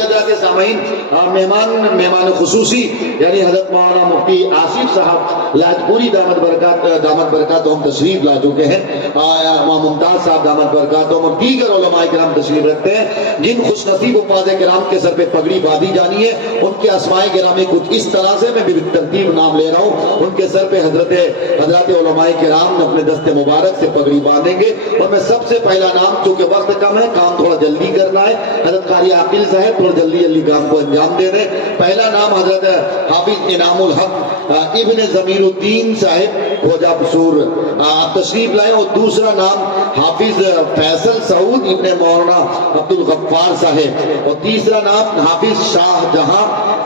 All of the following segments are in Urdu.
حضرات سامعین، مہمان خصوصی یعنی حضرت مولانا مفتی آصف صاحب لاجپوری دامت برکاتہم تشریف لا چکے ہیں۔ ممتاز صاحب دامت برکاتہم اور دیگر علماء کرام تشریف رکھتے ہیں، جن خوش نصیب حفاظ کرام کے سر پہ پگڑی باندھی جانی ہے۔ ان کے اسماء گرامی کچھ اس طرح سے میں بالترتیب نام لے رہا ہوں۔ ان کے سر پہ حضرات علماء کرام اپنے دست مبارک سے پگڑی باندھیں گے، اور میں سب سے پہلا نام، چونکہ وقت کم ہے، کام تھوڑا جلدی کرنا ہے، حضرت قاری عاقل صاحب تھوڑا جلدی کام کو انجام دے رہے ہیں۔ پہلا نام حضرت حافظ انعام الحق ابن ضمیر الدین صاحب کھوجا پسور آپ تشریف لائیں، اور دوسرا نام حافظ فیصل سعود ابن مولانا عبد الغفار صاحب، اور تیسرا نام حافظ شاہ جہاں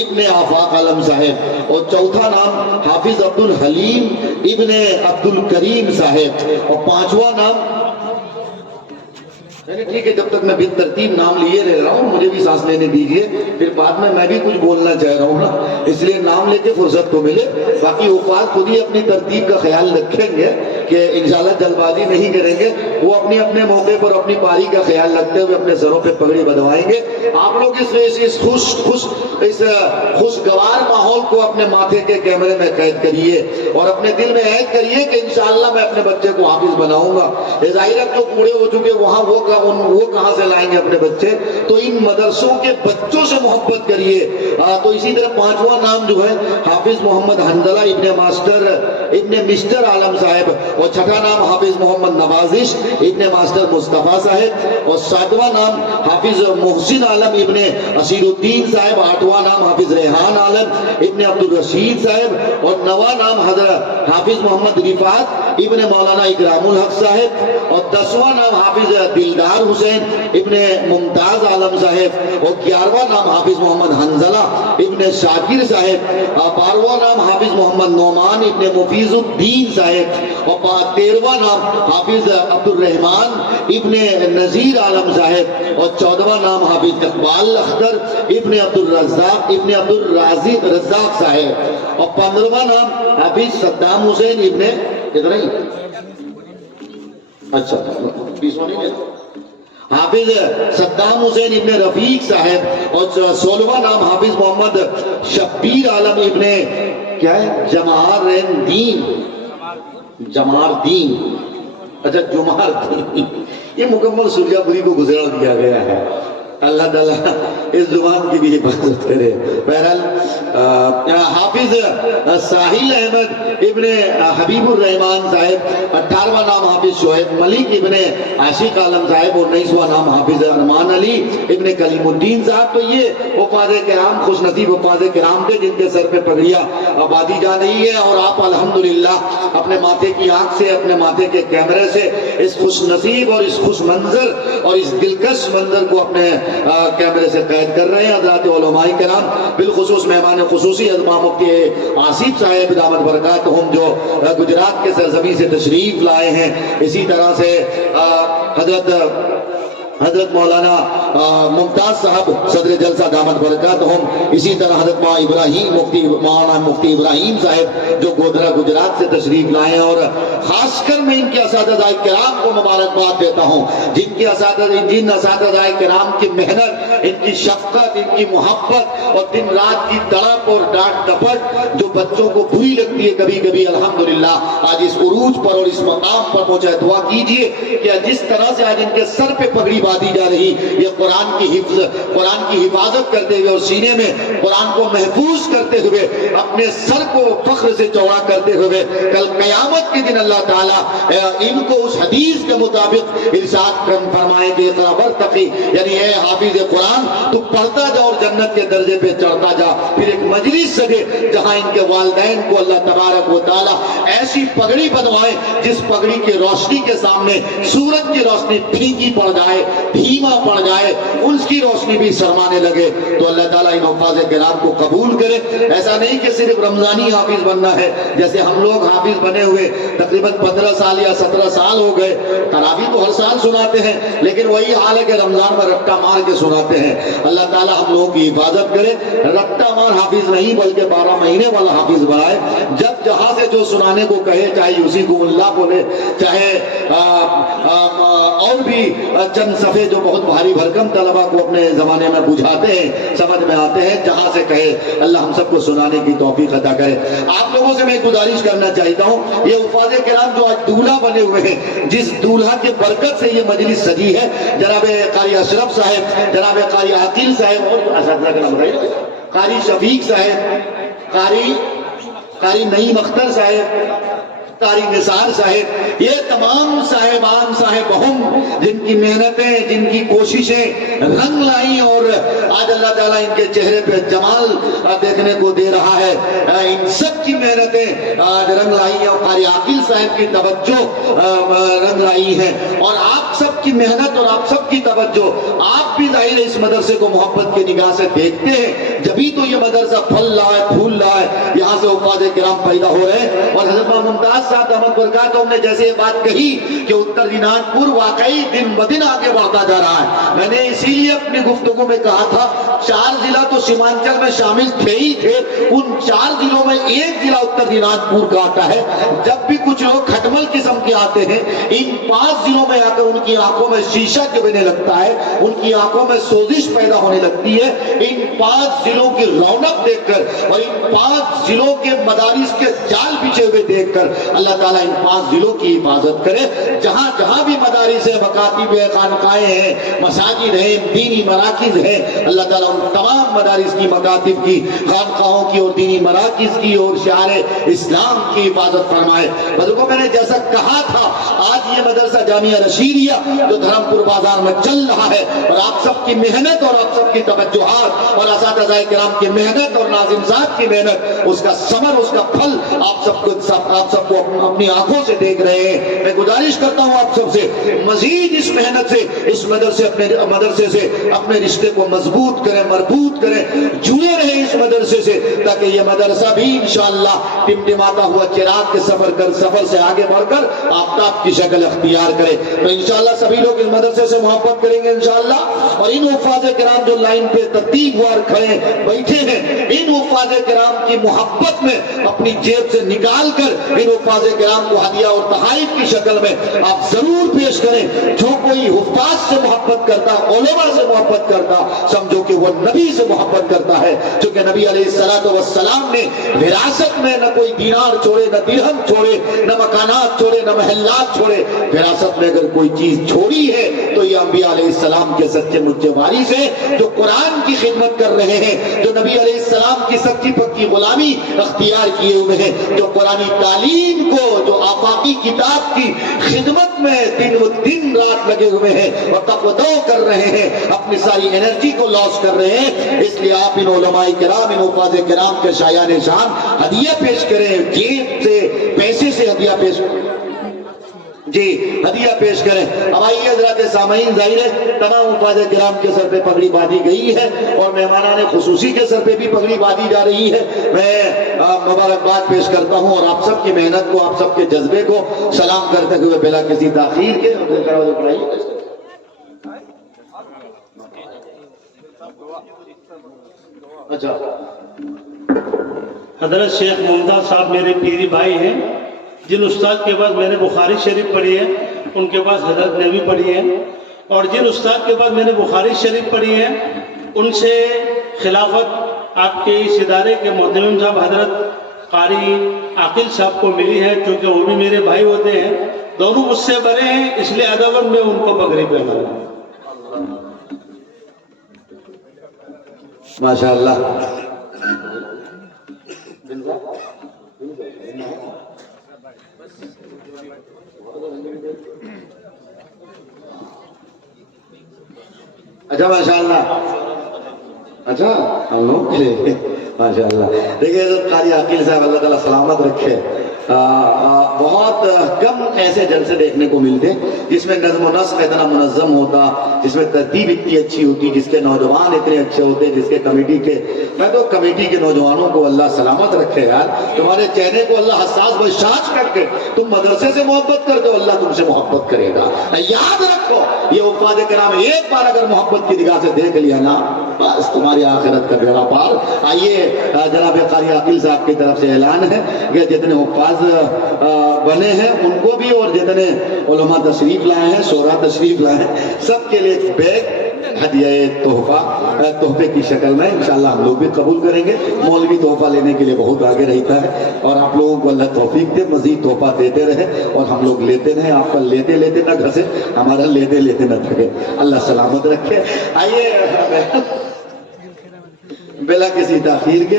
ابن آفاق عالم صاحب، اور چوتھا نام حافظ عبد الحلیم ابن عبد الکریم صاحب، اور پانچواں نام ٹھیک ہے، جب تک میں بالترتیب نام لیے رہ رہا ہوں، مجھے بھی سانس لینے دیجئے، پھر بعد میں بھی کچھ بولنا چاہ رہا ہوں نا، اس لیے نام لے کے فرصت تو ملے۔ باقی اوقات خود ہی اپنی ترتیب کا خیال رکھیں گے کہ انشاءاللہ جلد بازی نہیں کریں گے، وہ اپنے موقع پر اپنی پاری کا خیال رکھتے ہوئے اپنے سروں پہ پگڑی بدھوائیں گے۔ آپ لوگ اس خوشگوار ماحول کو اپنے ماتھے کے کیمرے میں قید کریے، اور اپنے دل میں عہد کریے کہ انشاءاللہ میں اپنے بچے کو حافظ بناؤں گا۔ ظاہر جو پورے ہو چکے وہاں وہ کہاں سے لائیں گے اپنے بچے؟ تو ان مدرسوں کے بچوں سے محبت کریے۔ تو اسی طرح پانچواں نام جو ہے حافظ محمد حنظلہ ابن مسٹر عالم صاحب، اور چھٹا نام حافظ محمد نوازش ابن ماسٹر مصطفیٰ صاحب، اور ساتواں نام حافظ محسن عالم ابن اسیر الدین صاحب، آٹھواں نام حافظ ریحان عالم ابن عبد الرشید صاحب، اور نواں نام حضرت حافظ محمد رفعت ابن مولانا اکرام الحق صاحب، اور 10واں نام حافظ دلدار حسین ابن ممتاز عالم صاحب، اور 11واں نام حافظ محمد حنظلہ ابن شاکر صاحب، 12واں نام حافظ محمد نعمان ابن مفیظ الدین صاحب، اور 13واں نام حافظ عبد الرحمن ابن نذیر عالم صاحب، اور 14واں نام حافظ اقبال اختر ابن عبد الرزاق صاحب، اور 15واں نام حافظ صدام حسین ابن ادھر ہی اچھا 20واں نہیں ہے حافظ صدام حسین ابن رفیق صاحب، اور 16واں نام حافظ محمد شبیر عالم ابن کیا ہے جمار دین اچھا جمار دین، یہ مکمل سلجھا پوری کو گزرا دیا گیا ہے۔ اللہ تعالیٰ اس زبان کی بھی حفاظت کرے۔ بہرحال حافظ ساحل احمد ابن حبیب الرحمان صاحب، 18واں نام حافظ شعیب ملک ابن عاشق عالم صاحب، اور 19واں نام حافظ ارمان علی ابن کلیم الدین صاحب۔ تو یہ حفاظ کرام خوش نصیب حفاظ کرام تھے جن کے سر پہ پگڑیاں باندھی جا رہی ہے، اور آپ الحمدللہ اپنے ماتھے کی آنکھ سے، اپنے ماتھے کے کیمرے سے اس خوش نصیب اور اس خوش منظر اور اس دلکش منظر کو اپنے کیمرے سے قید کر رہے ہیں۔ حضرات علماء کرام، بالخصوص مہمان خصوصی حضرت مفتی آصف صاحب دامت برکاتہم جو گجرات کے سرزمین سے تشریف لائے ہیں، اسی طرح سے حضرت مولانا ممتاز صاحب صدر جلسہ دامت برکاتہم، اسی طرح حضرت مولانا مفتی ابراہیم صاحب جو گودرا گجرات سے تشریف لائے ہیں، اور خاص کر میں ان کے اساتذہ کرام کو مبارکباد دیتا ہوں، جن اساتذہ کرام کی محنت، ان کی شفقت، ان کی محبت اور دن رات کی تڑپ اور ڈانٹ ڈپٹ جو بچوں کو بری لگتی ہے کبھی کبھی، الحمدللہ آج اس عروج پر اور اس مقام پر پہنچے۔ دعا کیجئے کہ جس طرح سے آج ان کے سر پہ پگڑی باندھی جا رہی، یہ قرآن کی حفاظت کرتے ہوئے اور سینے میں قرآن کو محفوظ کرتے ہوئے، اپنے سر کو فخر سے چوڑا کرتے ہوئے، کل قیامت کے دن اللہ تعالیٰ ان کو اس حدیث کے مطابق ارشاد فرمائے کہ اقرأ وارتقی، یعنی اے حافظ قرآن تو پڑھتا جا اور جنت کے درجے پہ چڑھتا جا۔ پھر ایک مجلس سجے جہاں ان کے والدین کو اللہ تبارک و تعالیٰ ایسی پگڑی بنوائے جس پگڑی کی روشنی کے سامنے سورج کی روشنی پھیکی پڑ جائے، دھیما پڑ جائے، اس کی روشنی بھی شرمانے لگے۔ تو اللہ تعالیٰ ان حفاظ کرام کو قبول کرے۔ ایسا نہیں کہ صرف رمضانی حافظ بننا ہے، جیسے ہم لوگ حافظ بنے ہوئے تقریباً 15 سال یا 17 سال ہو گئے، تراویح تو ہر سال سناتے ہیں، لیکن وہی حال ہے کہ رمضان میں رٹا مار کے سناتے ہیں۔ اللہ اللہ تعالیٰ ہم لوگوں کی حفاظت کرے، رٹا مار حافظ نہیں بلکہ 12 مہینے والا حافظ بنائے، جب جہاں سے جو سنانے کو کہے، چاہے اسی کو اللہ بولے، چاہے اور بھی چند صفحے جو بہت بھاری بھرکم طلبہ کو اپنے زمانے میں بجھاتے ہیں، سمجھ میں آتے ہیں، جہاں سے کہے اللہ ہم سب کو سنانے کی توفیق عطا کرے۔ آپ لوگوں سے میں گزارش کرنا چاہتا ہوں، یہ حفاظ کرام جو آج دولہا بنے ہوئے ہیں، جس دولہا کے برکت سے یہ مجلس سجی ہے، جناب قاری اشرف صاحب، جناب قاری عاقل صاحب، اور اساتذہ کا نام بتائیے، قاری شفیق صاحب، قاری نعیم اختر صاحب، قاری نثار صاحب، یہ تمام صاحبان صاحبہم جن کی محنتیں، جن کی کوششیں رنگ لائیں، اور آج اللہ تعالیٰ ان کے چہرے پہ جمال دیکھنے کو دے رہا ہے، ان سب کی محنتیں آج رنگ لائی ہیں، اور قاری عاقل صاحب کی توجہ رنگ لائی ہے، اور آپ سب کی محنت اور آپ سب کی توجہ، آپ بھی ظاہر اس مدرسے کو محبت کی نگاہ سے دیکھتے ہیں، جبھی تو یہ مدرسہ پھل رہا ہے، پھول رہا ہے، یہاں سے حفاظ کرام پیدا ہو رہے ہیں۔ اور حضرت ممتاز صاحب دامت برکاتہ نے جیسے یہ بات کہی کہ اتر دیناج پور واقعی دن بدن آگے بڑھتا جا رہا ہے، میں نے اسی لیے اپنی گفتگو میں کہا تھا 4 ضلع تو سیمانچل میں شامل تھے ہی تھے، ان 4 ضلعوں میں ایک ضلع اتر دیناج پور کا آتا ہے۔ جب بھی کچھ لوگ کھٹمل قسم کے آتے ہیں، ان 5 ضلعوں میں آ کر ان کی آنکھوں میں شیشہ جمنے لگتا ہے، ان کی آنکھوں میں سوزش پیدا ہونے لگتی ہے، ان 5 ضلعوں کی رونق دیکھ کر اور ان 5 ضلعوں کے مدارس کے جال بچھے ہوئے دیکھ کر اللہ تعالیٰ ان 5 ضلعوں کی حفاظت کرے۔ جہاں جہاں بھی مدارس ہیں، مکاتب ہیں، خانقاہیں ہیں، مساجد ہیں، دینی مراکز ہیں، اللہ تعالیٰ ان تمام مدارس کی، مکاتب کی، خانقاہوں کی اور دینی مراکز کی اور شعار اسلام کی حفاظت فرمائے۔ بزرگوں میں نے جیسا کہا تھا، آج یہ مدرسہ جامعہ رشیدیہ جو دھرم پور بازار میں چل رہا ہے، اور آپ سب کی محنت اور آپ سب کی توجہات اور اساتذہ کرام کی محنت اور ناظم صاحب کی محنت، اس کا ثمر، اس کا پھل آپ سب کو اپنی آنکھوں سے دیکھ رہے ہیں۔ میں گزارش کرتا ہوں آپ سب سے، مزید اس محنت سے، اس مدرسے سے اپنے رشتے کو مضبوط کریں، مربوط کریں، جڑے رہیں اس مدرسے سے، تاکہ یہ مدرسہ بھی انشاءاللہ ٹمٹماتا ہوا چراغ کے سفر سے آگے بڑھ کر آفتاب کی شکل اختیار کرے۔ تو انشاءاللہ سبھی لوگ اس مدرسے سے محبت کریں گے انشاءاللہ، اور ان حفاظ کرام جو لائن پہ ترتیب وار کھڑے بیٹھے ہیں، ان حفاظ کرام کی محبت میں اپنی جیب سے نکال کر ان حفاظ کرام کو ہدیہ اور تحائف کی شکل میں آپ ضرور پیش کریں۔ جو کوئی حفاظ سے محبت کرتا، علماء سے محبت کرتا، سمجھو کہ وہ نبی سے محبت کرتا ہے، چونکہ نبی علیہ السلام نے وراثت میں نہ کوئی دینار چھوڑے، نہ درہم چھوڑے، نہ مکانات چھوڑے، نہ محلات چھوڑے، وراثت میں اگر کوئی چیز چھوڑی ہے تو یہ انبیاء علیہ السلام کے سچے مچے وارث ہیں، جو قرآن کی خدمت کر رہے ہیں، جو نبی علیہ السلام کی سچی پکی غلامی اختیار کیے ہوئے ہیں، جو قرآنی تعلیم کو، جو آفاقی کتاب کی خدمت میں دن رات لگے ہوئے ہیں اور تقویٰ کر رہے ہیں، اپنی ساری انرجی کو لاس کر رہے ہیں۔ اس لیے آپ ان علماء کرام، ان حفاظ کرام کے شایان شان ہدیہ پیش کریں، جیب سے، پیسے سے ہدیہ پیش کریں، جی ہدیہ پیش کریں۔ اب آئیے حضرات سامعین، ظاہر ہے تمام حفاظ کرام کے سر پہ پگڑی باندھی گئی ہے، اور مہمانان خصوصی کے سر پہ بھی پگڑی باندھی جا رہی ہے۔ میں مبارکباد پیش کرتا ہوں، اور آپ سب کی محنت کو، آپ سب کے جذبے کو سلام کرتے ہوئے بلا کسی تاخیر کے اچھا حضرت شیخ ممتاز صاحب میرے پیری بھائی ہیں، جن استاد کے پاس میں نے بخاری شریف پڑھی ہے، ان کے پاس حضرت نے بھی پڑھی ہے، اور جن استاد کے پاس میں نے بخاری شریف پڑھی ہے، ان سے خلافت آپ کے اس ادارے کے محترم صاحب حضرت قاری عاقل صاحب کو ملی ہے، کیونکہ وہ بھی میرے بھائی ہوتے ہیں، دونوں مجھ سے بڑے ہیں، اس لیے ادباً میں ان کو پگڑی پہناؤں گا۔ ماشاءاللہ۔ اچھا ماشاءاللہ، اچھا ہم لوگ ماشاءاللہ۔ دیکھیے حضرت قاری عاقل صاحب، اللہ تعالیٰ سلامت رکھے، بہت کم ایسے جلسے دیکھنے کو ملتے جس میں نظم و نسق اتنا منظم ہوتا، جس میں ترتیب اتنی اچھی ہوتی، جس کے نوجوان اتنے اچھے ہوتے، جس کے کمیٹی کے، میں تو کمیٹی کے نوجوانوں کو اللہ سلامت رکھے یار، تمہارے چہرے کو اللہ حساس بشاش کر کے، تم مدرسے سے محبت کرتے ہو، اللہ تم سے محبت کرے گا۔ یاد رکھو یہ حفاظ کرام ایک بار اگر محبت کی نگاہ سے دیکھ لیا نا، بس تمہاری آخرت کا بیڑا پار۔ آئیے جناب قاری عاقل صاحب کی طرف سے اعلان ہے کہ جتنے حفاظ بنے ہیں ان کو بھی، اور جتنے علماء تشریف لائے ہیں، شورا تشریف لائے ہیں، سب کے لیے ایک بیگ ہدیہ تحفے کی شکل میں انشاءاللہ ہم لوگ بھی قبول کریں گے۔ مولوی تحفہ لینے کے لیے بہت آگے رہتا ہے، اور آپ لوگوں کو اللہ توفیق دے، مزید تحفہ دیتے رہے اور ہم لوگ لیتے رہیں، آپ کا لیتے لیتے نہ گھسے، ہمارا لیتے لیتے نہ تھکے، اللہ سلامت رکھے۔ آئیے بلا کسی تاخیر کے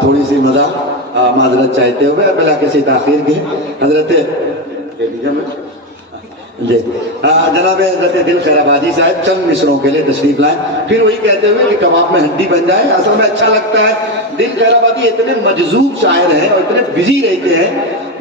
تھوڑی سی معذرت چاہتے ہوئے، بلا کسی تاخیر کے حضرت جی جناب حضرت دل خیر آبادی صاحب چند مصروں کے لیے تشریف لائیں، پھر وہی کہتے ہوئے کہ کباب میں ہڈی بن جائے۔ اصل میں اچھا لگتا ہے، دل خیر آبادی اتنے مجذوب شاعر ہیں اور اتنے بزی رہتے ہیں،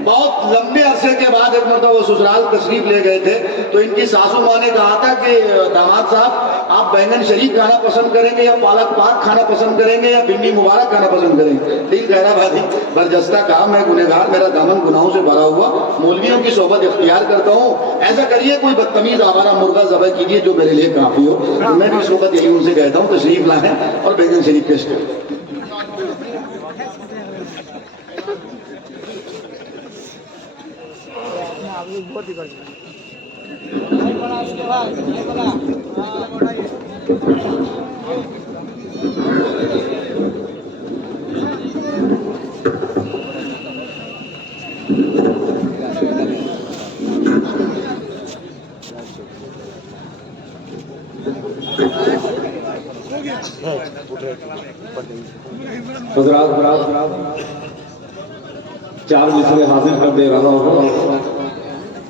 بہت لمبے عرصے کے بعد ایک مرتبہ وہ سسرال تشریف لے گئے تھے تو ان کی ساسو ماں نے کہا تھا کہ داماد صاحب آپ بینگن شریف کھانا پسند کریں گے یا پالک پاک کھانا پسند کریں گے یا بھنڈی مبارک کھانا پسند کریں گے؟ دل خیر آبادی برجستہ کہا میں گنہگار، میرا دامن گناہوں سے بھرا ہوا، مولویوں کی صحبت اختیار کرتا ہوں، ایسا کریے کوئی بدتمیز آوارہ مرغہ ذبح کیجیے جو میرے لیے کافی ہو۔ میں بھی اس وقت یہی ان سے کہتا ہوں تشریف لائیں اور بینگن شریف پیش کریں۔ چار مصرے حاضر کر دے رہا ہوں۔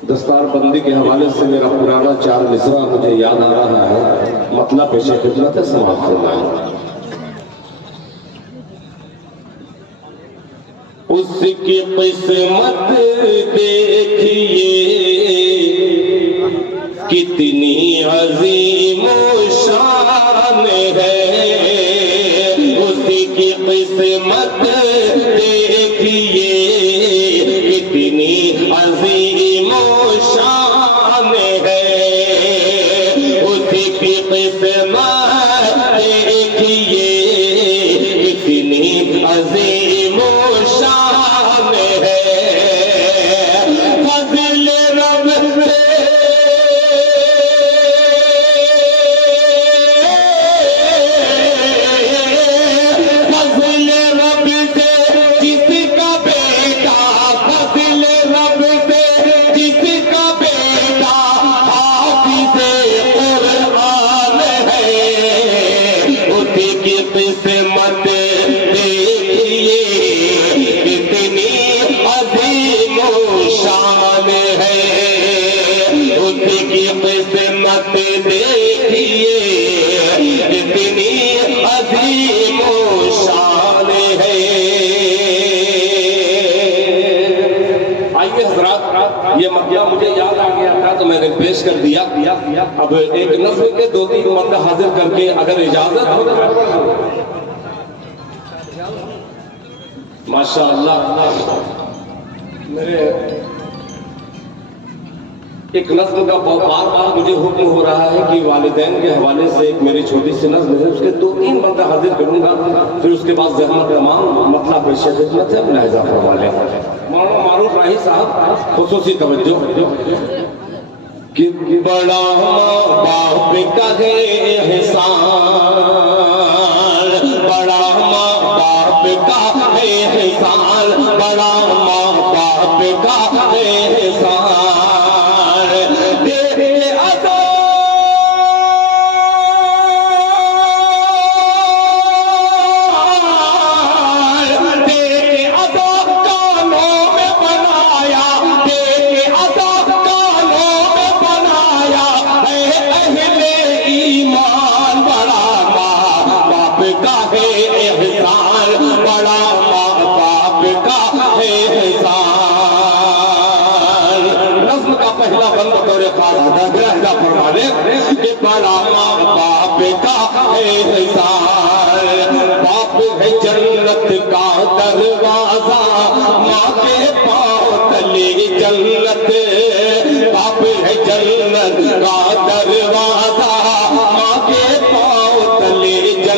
دستار بندی کے حوالے سے میرا پرانا چار مصرع مجھے یاد آ رہا ہے، مطلب پیش خدمت ہے، سماعت فرمائیں۔ اس کی قسمت دیکھیے کتنی عظیم و شان ہے، اس کی قسمت دیکھیے کتنی عظیم و شان ہے، اس کی قسمت دیکھیے کتنی عظیم و شان ہے، فضل رب سے مجھے یاد آ گیا تھا تو میں نے پیش کر دیا۔ اب ایک نظم کے دو تین مرد حاضر کر کے اگر اجازت ہو ماشاءاللہ میرے ایک نظم کا بار بار مجھے حکم ہو رہا ہے کہ والدین کے حوالے سے ایک میری چھوٹی سی نظم ہے، اس کے دو تین مرد حاضر کروں گا، پھر اس کے بعد زحمت تمام مطلب پیش خدمت ہے، ملاحظہ فرما لیں۔ مولانا معروف راہی صاحب خصوصی توجہ کہ بڑا باپ کا ہے احسان، بڑا ماں باپ کا ہے احسان، بڑا ماں باپ کا ہے احسان، تیرے عطا بڑا ماں باپ کا ہے احسان۔